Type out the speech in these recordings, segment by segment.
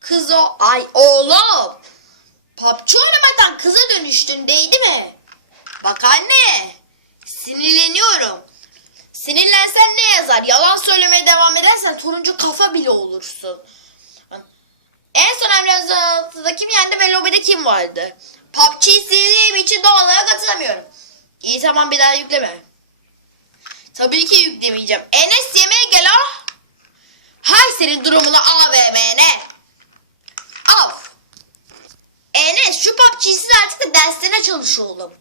Kız o. Ay oğlum. PUBG oynamaktan kıza dönüştün değdi mi? Bak anne. Sinirleniyorum. Sinirlensen ne yazar? Yalan söylemeye devam edersen turuncu kafa bile olursun. En son Emre'de kim yendi ve lobide kim vardı? PUBG'yi sildiğim için doğallara katılamıyorum. İyi tamam bir daha yükleme. Tabii ki yüklemeyeceğim. Enes yemeğe gel ah. Hay senin durumunu AVM'ne. Al. Sil artık da derslerine çalış oğlum.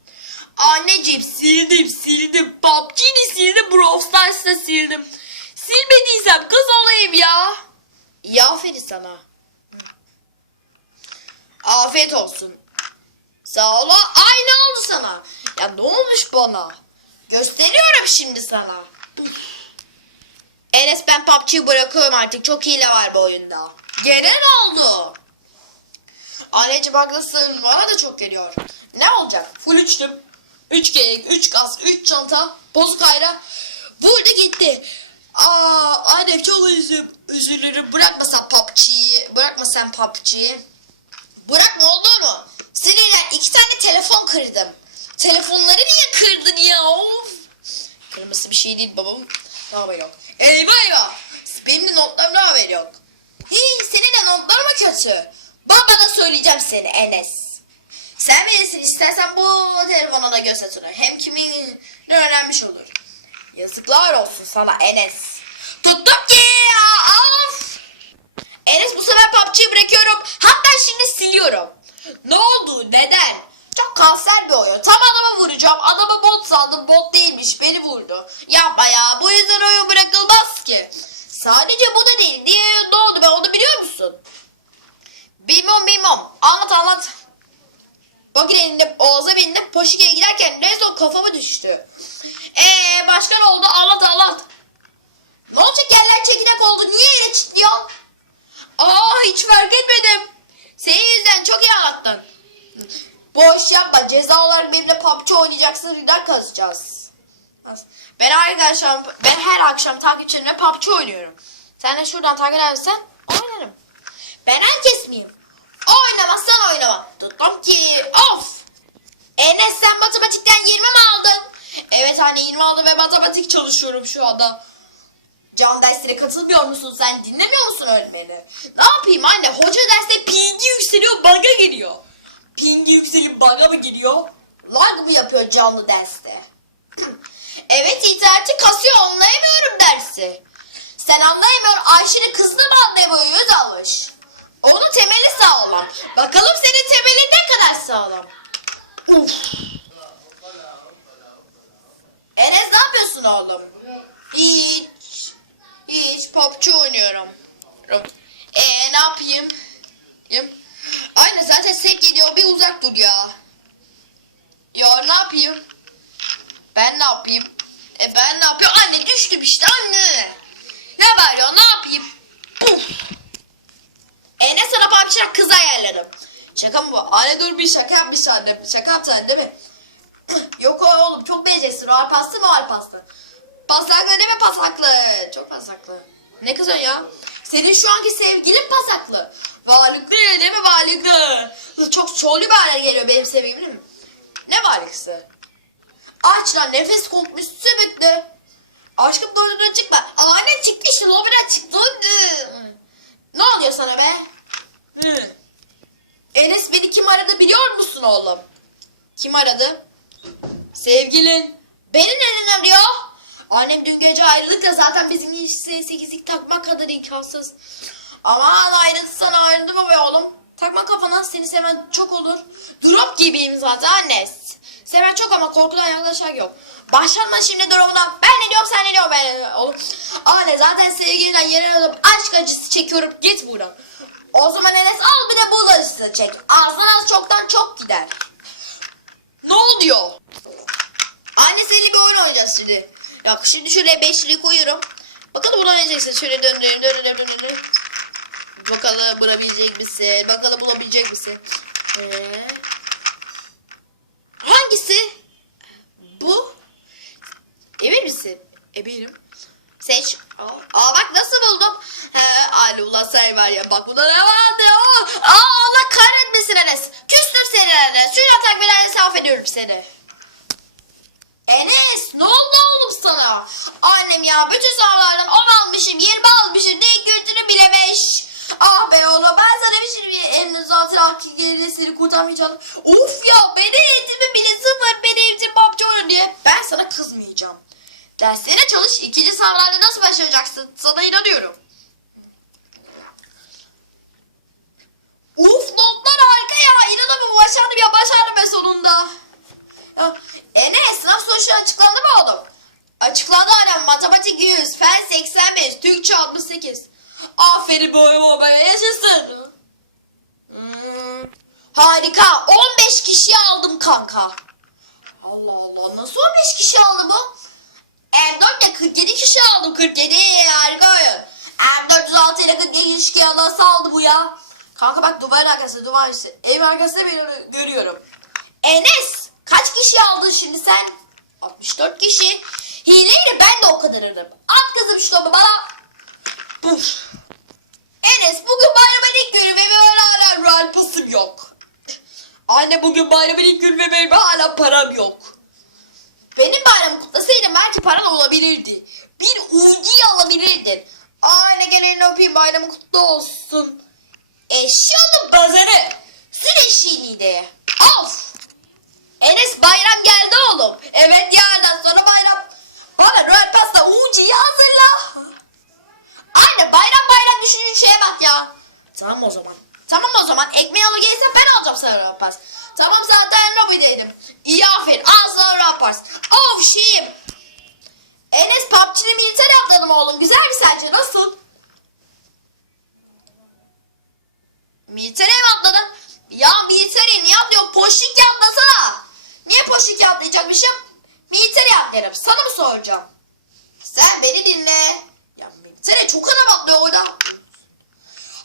Anneciğim sildim sildim. PUBG'yi de sildim. Brawl Stars'ı sildim. Silmediysem kız olayım ya. İyi aferin sana. Afiyet olsun. Sağ ol. Ay ne oldu sana? Ya ne olmuş bana? Gösteriyorum şimdi sana. Enes ben PUBG'yi bırakıyorum artık. Çok hile var bu oyunda. Gene ne oldu? Anneciğim haklısın. Bana da çok geliyor. Ne olacak? Full üçtüm. Üç kek, üç gaz, üç çanta, bozuk ayra. Vurdu gitti. Aa, anne çok üzüm, üzülürüm. Bırakma sen PUBG'yi. Bırakma sen PUBG'yi. Bırakma oldu mu? Sinirlen iki tane telefon kırdım. Telefonları niye kırdın ya? Of. Kırması bir şey değil babam. Ne haber yok. Eyvah eyvah. Benim de notlarımda haber yok. Hii, senin de notlar mı kötü? Babana söyleyeceğim seni Enes. Sen bilirsin istersen bu telefona da göz atılır. Hem kimin ne öğrenmiş olur. Yazıklar olsun sana Enes. Tuttum ki of. Enes bu sefer PUBG'yi bırakıyorum. Hatta şimdi siliyorum. Ne oldu? Neden? Çok kanser bir oyun. Tam adama vuracağım. Adamı bot sandım. Bot değilmiş. Beni vurdu. Yapma ya. Bu yüzden oyun bırakılmaz ki. Sadece bu da değil. Diye ne oldu? Ben onu biliyor musun? Bilmem bilmem. Anlat anlat. Bakın elinde Oğuz'a bindim. Poşike'ye giderken rezon kafama düştü. Eee başka ne oldu? Anlat anlat. Ne olacak yerler çekirdek oldu. Niye yere çitliyorsun? Aa hiç fark etmedim. Senin yüzünden çok iyi anlattın. Boş yapma. Ceza olarak benimle PUBG oynayacaksın. Rüder kazacağız. Ben arkadaşlar ben her akşam takipçilerimle PUBG oynuyorum. Sen de şuradan takip edersen oynarım. Ben herkes miyim? Oynamazsan oynamam. Tuttum ki of. Enes sen matematikten 20 mi aldın? Evet anne 20 aldım ve matematik çalışıyorum şu anda. Can derslere katılmıyor musun sen? Dinlemiyor musun öğretmeni? Ne yapayım anne? Hoca derste pingi yükseliyor, baga geliyor. Pingi yükselip baga mı geliyor? Lag mı yapıyor canlı derste? evet interneti kasıyor anlayamıyorum dersi. Sen anlayamıyorsun Ayşe'nin kızını mı anlayamıyor yüz almış. Onun temeli sağlam. Bakalım senin temelin ne kadar sağlam. Uf. Enes ne yapıyorsun oğlum? Hiç. Hiç PUBG oynuyorum. Eee ne yapayım? Yım. Aynen zaten sek geliyor bir uzak dur ya. Ya ne yapayım? Ben ne yapayım? E ben ne yapıyorum? Anne düştüm işte anne. Ne var ya ne yapayım? Uf. E ne sana PUBG'den kız ayarladım. Şaka mı bu? Anne dur bir şaka yapmış annem. Şaka yaptın değil mi? Yok oğlum çok beğeneceksin. O alpaslı mı o alpaslı? Pasaklı değil mi pasaklı? Çok pasaklı. Ne kızıyorsun ya? Senin şu anki sevgilin pasaklı. Varlıklı değil mi varlıklı? Çok çoğulu bir hale geliyor benim sevgilim. Ne varlıksı? Aç lan nefes kokmuş sübüklü. Aşkım doğru doğru çıkma. Anne çıktı işte lobiden çıktı. Ne oluyor sana be? Hı. Enes beni kim aradı biliyor musun oğlum? Kim aradı? Sevgilin. Beni neden arıyor? Annem dün gece ayrılık da zaten bizim ilişkisine sekizlik takma kadar imkansız. Aman ayrıldı sana ayrıldı mı be oğlum? Takma kafana seni seven çok olur. Drop gibiyim zaten anne. Seven çok ama korkudan yaklaşak yok. Başlatma şimdi durumuna. Ben ne diyorum sen ne diyorsun ben ne diyorum oğlum. Anne zaten sevgilinden yere alıp aşk acısı çekiyorum. Git buradan. O zaman Enes al bir de buz acısı çek. Ağzından az çoktan çok gider. Ne oluyor? Anne seninle bir oyun oynayacağız şimdi. Bak şimdi şuraya beşliği koyuyorum. Bakalım diyeceksin. Şöyle döndürelim döndürelim döndürelim. Bakalım bulabilecek misin? Bakalım bulabilecek misin? Ee, hangisi? Bu? Emin misin? Eminim. Seç. Aa, aa bak nasıl buldum. He, Ali Ula say var ya. Bak bunda ne vardı ya? Aa Allah kahretmesin Enes. Küstür seni Enes. Şu yatak bile hesap ediyorum seni. Enes ne oldu oğlum sana? Annem ya bütün sınavlardan 10 almışım 20 almışım. Denk götürü bile 5. Ah be oğlum ben sana zaten hakkı gelirine seni kurtarmayacağım. Of ya beni eğitimi bile sıfır beni eğitim babacı oyun diye. Ben sana kızmayacağım. Derslere çalış ikinci sınavlarda nasıl başaracaksın? Sana inanıyorum. Uf notlar harika ya. İnanamıyorum başardım ya başardım ben sonunda. Ya, Enes sınav sonuçları açıklandı mı oğlum? Açıklandı annem. Matematik 100, fen 85, Türkçe 68. Aferin boy boy yaşasın. Hmm, harika. 15 kişi aldım kanka. Allah Allah nasıl 15 kişi aldı bu? M4 ile 47 kişi aldım 47 harika oyun. M406 ile 47 kişi nasıl aldı bu ya? Kanka bak duvarın arkasında duvar üstü. Evin arkasında beni görüyorum. Enes kaç kişi aldın şimdi sen? 64 kişi. Hileyle ben de o kadar aradım. At kızım şu topu bana. Buf. Enes bugün bayramın ilk günü ve benim hala royal pasım yok. Anne bugün bayramın ilk günü ve benim hala param yok. Benim bayramı kutlasaydım belki paran olabilirdi. Bir uci alabilirdin. Aile geleni öpeyim bayramı kutlu olsun. Eşyalı bazarı. Sür eşiğiydi. Of. Enes bayram geldi oğlum. Evet yarından sonra bayram. Bana Royal Pasta uciyi hazırla. Aynen bayram bayram düşündüğün şeye bak ya. Tamam o zaman. Tamam o zaman ekmeği alı gelirse ben alacağım sana Royal Pass. Tamam zaten lobideydim. İyi aferin al sana Royal Pass. Of şeyim. Enes PUBG'de militer atladım oğlum. Güzel mi sence? Nasıl? Militere mi atladın? Ya militere niye atlıyor? Poşik atlasana. Niye poşik atlayacakmışım? Militere atlarım. Sana mı soracağım? Sen beni dinle. Ya militere çok adam atlıyor orada.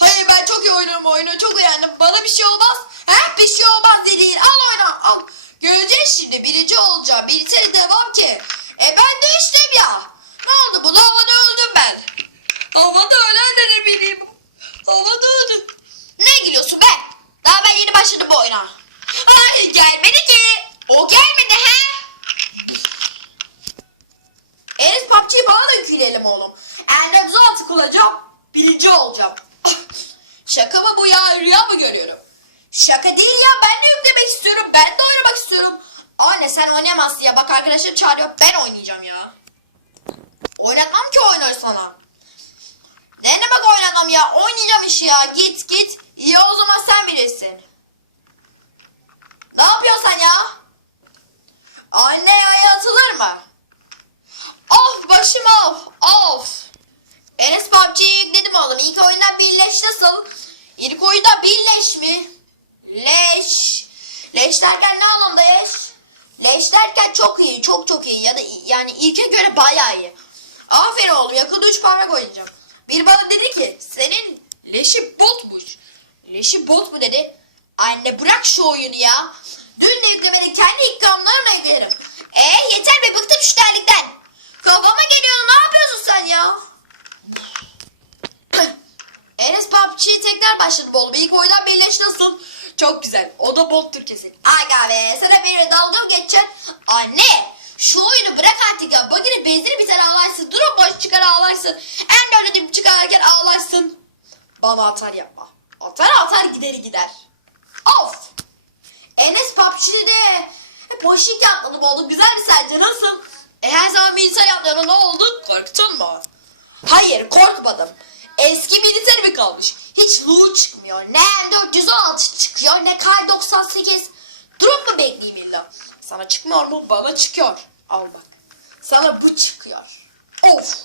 Hayır ben çok iyi oynarım oyunu. Çok beğendim. Bana bir şey olmaz. He bir şey olmaz dediğin. Al oyna al. Göreceğiz şimdi. Birinci olacağım. Militere devam ki. E ben de içtim ya. Ne oldu? Bu havada öldüm ben. Havada ölenleri bileyim. Havada öldüm. Ne gülüyorsun be? Daha ben yeni başladım bu oyuna. Ay gelmedi ki. O gelmedi he. Enes PUBG'yi bana da yükleyelim oğlum. Ender 16 kullanacağım. Birinci olacağım. Şaka mı bu ya? Rüya mı görüyorum? Şaka değil ya. Ben de yüklemek istiyorum. Ben de oynamak istiyorum. Anne sen arkadaşlar çağırıyor. Ben oynayacağım ya. Oynatmam ki oyunu sana. Ne demek oynatmam ya? Oynayacağım işi ya. Git git. İyi o zaman sen bilirsin. Ne yapıyorsun ya? Anne ayağa atılır mı? Of başım of. Of. Enes PUBG'yi yükledim oğlum. İlk oyundan birleş nasıl? İlk oyunda birleş mi? Leş. Leş derken ne anlamda leş? Leş derken çok iyi. Çok çok iyi. Ya da yani ilke göre bayağı iyi. Aferin oğlum. Yakında üç parmak oynayacağım. Bir bana dedi ki senin leşi botmuş. Leşi bot mu dedi. Anne bırak şu oyunu ya. Dün de yüklemenin kendi ikramlarımla yüklerim. E yeter be bıktım şu terlikten. Kafama geliyor ne yapıyorsun sen ya? Enes PUBG'ye tekrar başladı oğlum. İlk oyundan birleş nasıl? Çok güzel. O da bottur kesin. Aga be sana bir dalga mı geçeceksin? Anne şu oyunu bırak artık ya. Bagire benzeri biter ağlarsın. Durup boş çıkar ağlarsın. En böyle dip çıkarken ağlarsın. Bana atar yapma. Atar atar gideri gider. Of. Enes PUBG'de boşluk yapmadım oğlum. Güzel mi sence? Nasıl? E her zaman militer yaptığında ne oldu? Korktun mu? Hayır korkmadım. Eski militer mi kalmış? Hiç loot çıkmıyor. Ne M416 çıkıyor ne Kar 98. Durup mu bekleyeyim illa? Sana çıkmıyor mu? Bana çıkıyor. Al bak. Sana bu çıkıyor. Of.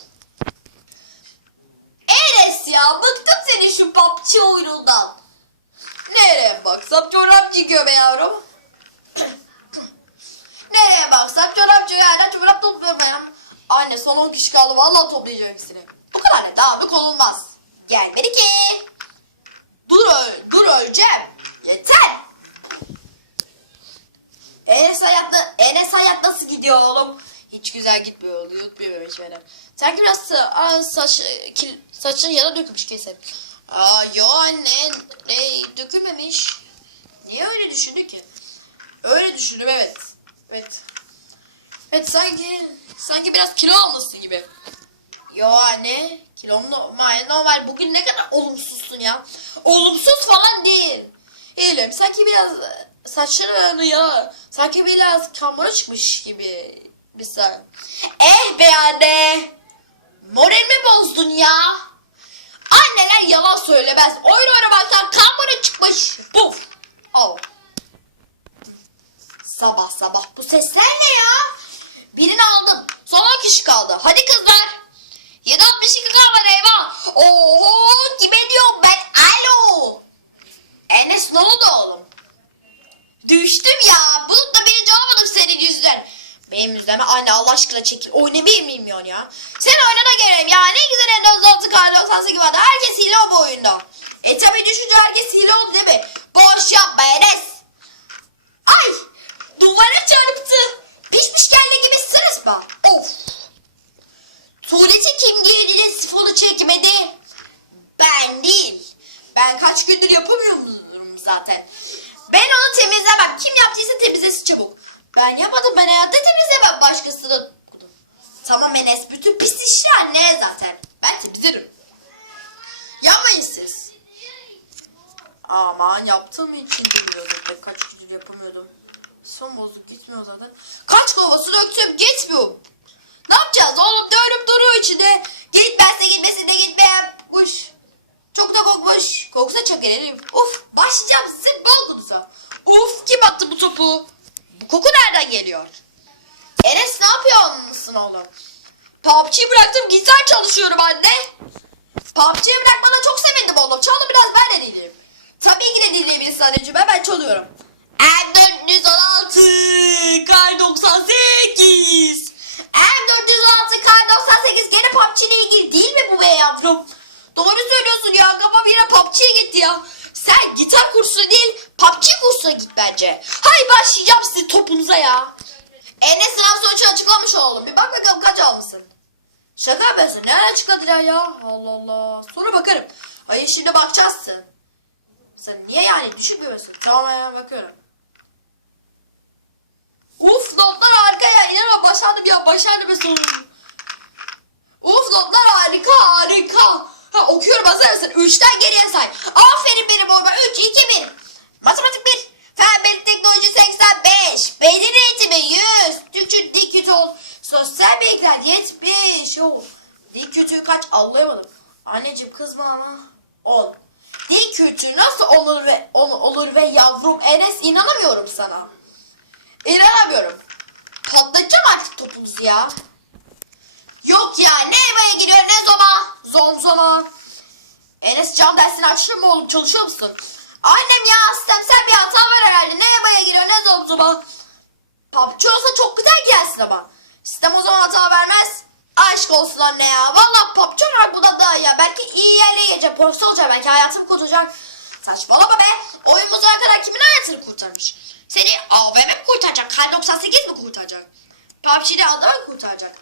Enes ya bıktım senin şu PUBG oyunundan. Nereye baksam çorap çıkıyor be yavrum. Nereye baksam çorap çıkıyor. Hala çorap topluyorum ben. Anne son 10 kişi kaldı. Vallahi toplayacağım hepsini. Bu kadar ne? Dağınık olunmaz. Gelmedi ki. Dur öl, dur öleceğim. Yeter. Enes hayat, Enes hayat nasıl gidiyor oğlum? Hiç güzel gitmiyor. Yutmuyor hiç beni. Sanki biraz saç, kil, saçın yana dökülmüş kesin. Aa yo anne. Ne, dökülmemiş. Niye öyle düşündü ki? Öyle düşündüm evet. Evet. Evet sanki sanki biraz kilo almışsın gibi. Yo anne kilom normal normal bugün ne kadar olumsuzsun ya. Olumsuz falan değil. Değilim sanki biraz e, saçları ya sanki biraz kamera çıkmış gibi. Saniye. Eh be anne. Moralimi bozdun ya. Anneler yalan söylemez. Oyun oynamaktan kamera çıkmış. Puf. Al. Sabah sabah bu sesler ne ya? Birini aldım. Son 10 kişi kaldı. Hadi kızlar. 762 kaldı eyvah. Oo kime diyorum ben? Alo. Enes ne oldu oğlum? Düştüm ya. Bulup da birinci olmadım senin yüzünden. Benim yüzümden anne Allah aşkına çekil. Oynamayı bilmiyorsun ya. Sen oynana geleyim ya. Ne güzel elde 96 kar 98 vardı. Herkes hile bu oyunda. E tabi düşünce herkes hile oldu değil mi? Boş yapma Enes. Ay! Duvara çarptı. Pişmiş geldi gibi sırısma. Of! Tuvaleti kim girdiğinde sifonu çekmedi? Ben değil. Ben kaç gündür yapamıyorum zaten. Ben onu temizlemem. Kim yaptıysa temizlesin çabuk. Ben yapmadım. Ben hayatta temizlemem. Başkası da... Tamam Enes. Bütün pis ne zaten. Ben temizlerim. Yapmayın siz. Aman yaptığım için bilmiyordum. Ben kaç gündür yapamıyordum. Son bozuk gitmiyor zaten. Kaç kovası döktüm gitmiyor. Ne yapacağız oğlum dönüp duruyor içinde. Gitmezse gitmesin de gitmeyen kuş. Çok da kokmuş. Koksa çok gelelim. Uf başlayacağım sizin bol konusa. Uf kim attı bu topu? Bu koku nereden geliyor? Enes ne yapıyorsun oğlum? PUBG'yi bıraktım gitar çalışıyorum anne. PUBG'yi bırakmana çok sevindim oğlum. Çalın biraz ben de dinleyeyim. Tabii ki de dinleyebilirsin anneciğim. Ben, ben çalıyorum. M416 Kar 98 M416 Kar 98 gene PUBG ile ilgili değil mi bu be yavrum? Doğru söylüyorsun ya kafam yine PUBG'ye gitti ya. Sen gitar kursuna değil PUBG kursuna git bence. Hay başlayacağım sizin topunuza ya. Enes sınav sonucu açıklamış oğlum. Bir bak bakalım kaç almışsın. Şaka yapıyorsun. Ne açıkladılar ya? Allah Allah. Sonra bakarım. Hayır şimdi bakacaksın. Sen niye yani düşükmüyorsun? Tamam ya bakıyorum. Uf notlar harika ya. İnanın başardım ya. Başardım sonunda. Uf notlar harika harika. Ha, okuyorum hazır mısın? Üçten geriye say. Aferin benim oğluma. Üç, iki, bir. Matematik bir. Fen, bilim, teknoloji 85. Beden eğitimi 100. Türkçe dik kötü ol. Sosyal bilgiler 70. Yo. Dik kötü kaç? Anlayamadım. Anneciğim kızma ama. 10. Dik kötü nasıl olur ve ol- olur ve yavrum Enes inanamıyorum sana. İnanamıyorum. Patlatacağım artık topunuzu ya. Yok ya ne evaya giriyor ne zoma. Zom zoma. Enes cam dersini açtın mı oğlum çalışıyor musun? Annem ya sistemsel bir hata var herhalde. Ne evaya giriyor ne zom zoma. PUBG olsa çok güzel gelsin ama. Sistem o zaman hata vermez. Aşk olsun anne ya. Valla PUBG var bu da daha ya. Belki iyi yerlere gelecek. Profesör olacak. Belki hayatım kurtulacak. Saçmalama be. Oyun bozana kadar kimin hayatını kurtarmış? Seni AVM mi kurtaracak? Kar 98 mi kurtaracak? PUBG'de adam mı kurtaracak?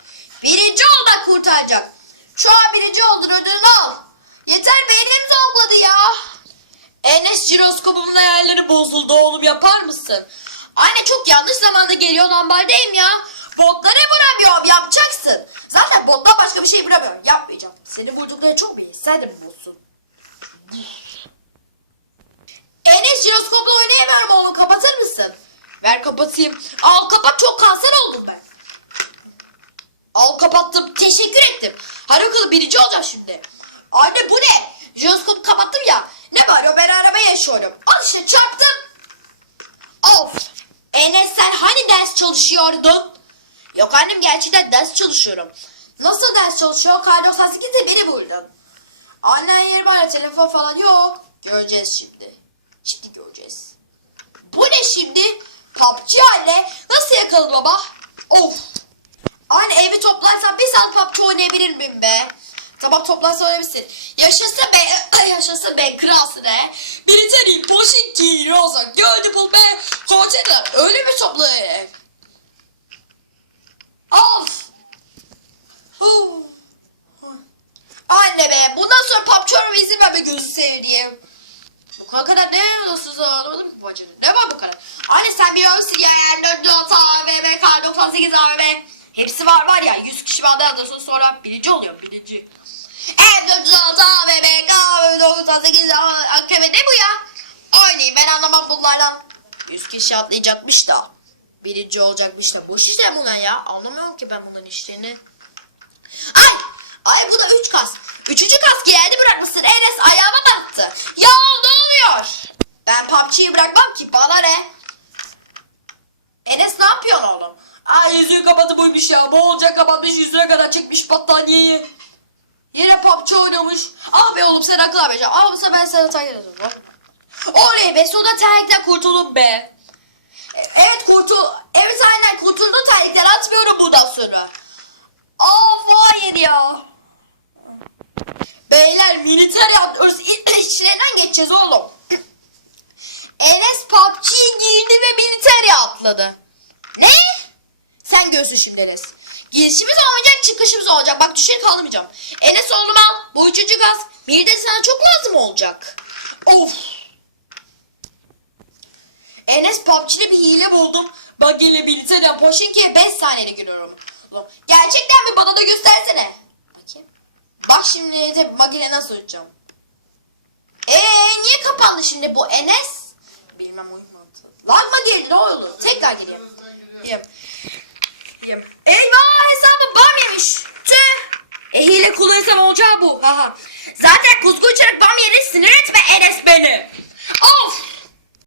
Birinci olmak kurtaracak. Şu an birinci oldun ödülünü al. Yeter beynim zonkladı ya. Enes jiroskopumun ayarları bozuldu oğlum yapar mısın? Anne çok yanlış zamanda geliyor ambardayım ya. Botlara vuramıyorum yapacaksın. Zaten botla başka bir şey vuramıyorum yapmayacağım. Seni vurdukları çok mu iyi? Sen de mi botsun? Enes jiroskopla oynayamıyorum oğlum kapatır mısın? Ver kapatayım. Al kapat çok kanser oldum ben. Al kapattım. Teşekkür ettim. Hadi bakalım birinci olacağım şimdi. Anne bu ne? Jiroskopu kapattım ya. Ne var o ben araba yaşıyorum. Al işte çarptım. Of. Enes sen hani ders çalışıyordun? Yok annem gerçekten ders çalışıyorum. Nasıl ders çalışıyor? Kar 98'de beni buldun. Annen yeri var telefon falan yok. Göreceğiz şimdi. Şimdi göreceğiz. Bu ne şimdi? PUBG anne. Nasıl yakaladı baba? Of. Anne evi toplarsan bir saat PUBG oynayabilir miyim be? Tamam toplarsan oynayabilirsin. Yaşasın be, yaşasın be, kralsın he. Britany, Washington, Rosa, Gördübül be, Konteyner. Öyle mi toplu? Of. Huh. Anne be, bundan sonra Doktor izin ver be gözü sevdiğim. Bu kadar ne nasıl anlamadım ki bacını. Ne var bu kadar? Anne sen biliyorsun ya yani 4 AVM, K 98 AVM. Hepsi var var ya 100 kişi bana sonra birinci oluyor birinci. M406 AVM, K 98 AVM ne bu ya? Aynı ben anlamam bunlardan. 100 kişi atlayacakmış da. Birinci olacakmış da. Boş işler bunlar ya. Anlamıyorum ki ben bunların işlerini. Ay! Ay bu da 3 kas. Üçüncü kas geldi bırakmışsın. Enes ayağıma battı. Ya ne oluyor? Ben PUBG'yi bırakmam ki bana ne? Enes ne yapıyorsun oğlum? Ay yüzüğü kapadı buymuş ya. Boğulca kapatmış yüzüne kadar çekmiş battaniyeyi. Yine PUBG oynamış. Ah be oğlum sen akıl vereceğim. Ah sefer ben sana takip ediyorum. Oley be sonunda terlikten kurtuldum be. E- Evet kurtul. Evet aynen kurtuldum terlikten atmıyorum bundan sonra. Aa hayır ya. Beyler militer yapıyoruz. İçlerinden geçeceğiz oğlum. Enes PUBG giydi ve militer atladı. Ne? Sen görsün şimdi Enes. Girişimiz olmayacak, çıkışımız olacak. Bak düşe kalmayacağım. Enes oğlum al. Bu üçüncü gaz. Bir de sana çok lazım olacak. Of. Enes PUBG'de bir hile buldum. Bak militer ya. Poşinki'ye 5 saniyede giriyorum. Gerçekten mi? Bana da göstersene. Bakayım. Bak şimdi tabi makine nasıl uçacağım. Eee niye kapandı şimdi bu Enes? Bilmem uyumadı. Lag mı girdi ne oldu? Tekrar gireyim. Gireyim. Gireyim. Eyvah hesabı bam yemiş. Tüh. E hile kullansam olacağı bu. Haha. Zaten kuzgu uçarak bam yeri sinir etme Enes beni. Of.